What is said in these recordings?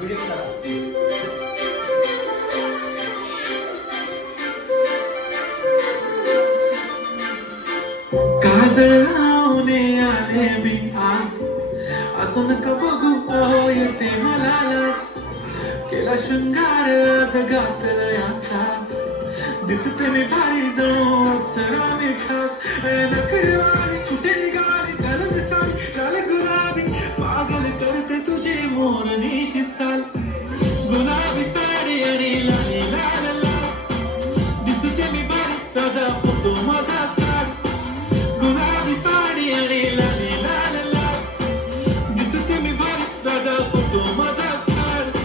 काजळ लावणे आले मी आज, असं नका बघू येते मला लाज. केला शृंगार आज घातला साज, दिसते मी भारी जणू अप्सरा मी खास. नखरवाली कुठे निघाली घालत साडी लाल गुलाबी, पागल करते तुझी मोरनीशी चाल. गुलाबी साडी आणि लाली लाल लाल, दिसते मी भारी ताजा फोटो माझा काढ. गुलाबी साडी आणि लाली लाल लाल, दिसते मी भारी ताजा फोटो माझा काढ.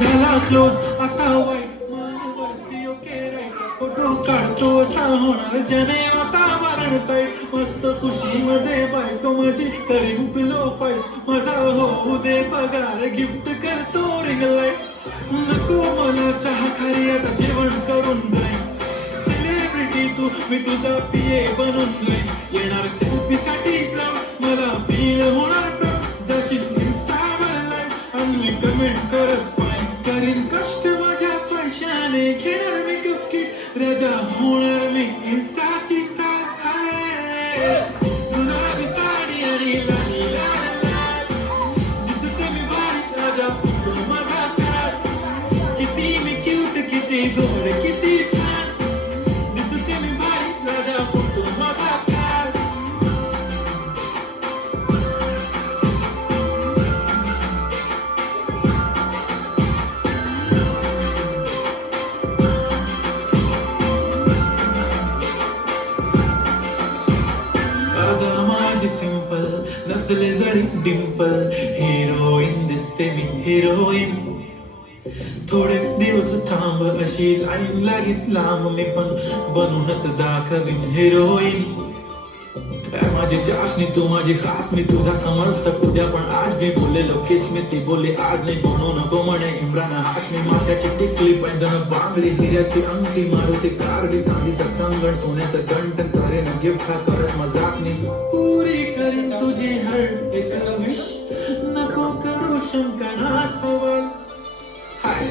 झाला क्लोज आता वाईट मनवरती ओके राईट, फोटो काढतो असा होणार जने वातावरण टाईट. मस्त खुशीमध्ये बायको माझी करीन पिलो फाईट, माझा होऊ दे पगार गिफ्ट करतो रिंग लाईट. नको मला चहा खारी आता जेवण करून जाईन, सेलिब्रिटी तू मी तुझा पिये बनून जाईन. येणार सेल्फी साठी क्राऊड मला फील होणार प्राऊड, जाशील इन्स्टावर लाईव्ह आणि कमेंट करत करीन कष्ट माझ्या पैशाने, घेणार मी कपकिट राजा होणार मी इन्स्टाची स्टार. गुलाबी साडी आणि लाली लाल लाल, दिसते मी भारी राजा फोटो माझा काढ. किती मी क्यूट किती गोड किती छान, दिसते मी भारी राजा फोटो माझा काढ. माझी सिंपल नसले जरी डिंपल, हिरोईन दिसते मी हिरोईन. थोडे दिवस थांब अशी लाईन लागीत लांब, मी पण बनूनच दाखवीन हिरोईन. माझी चाशनी तू माझी खास, मी तुझा समर्थक उद्या पण आज मी बोललेलो किस मी ती बोलली आज नाही. बनू नको म्हणे इम्रान हाशमी, माथ्याची टिकली पैंजण बांगडी हिऱ्याची अंगठी, मारुती कारली चांदीचा कंगण सोन्याचं कंठन, करेन गिफ्ट हा करत मजाक मी. पुरी करीन तुझी हर एक विश, नको करू शंका ना सवाल. हाय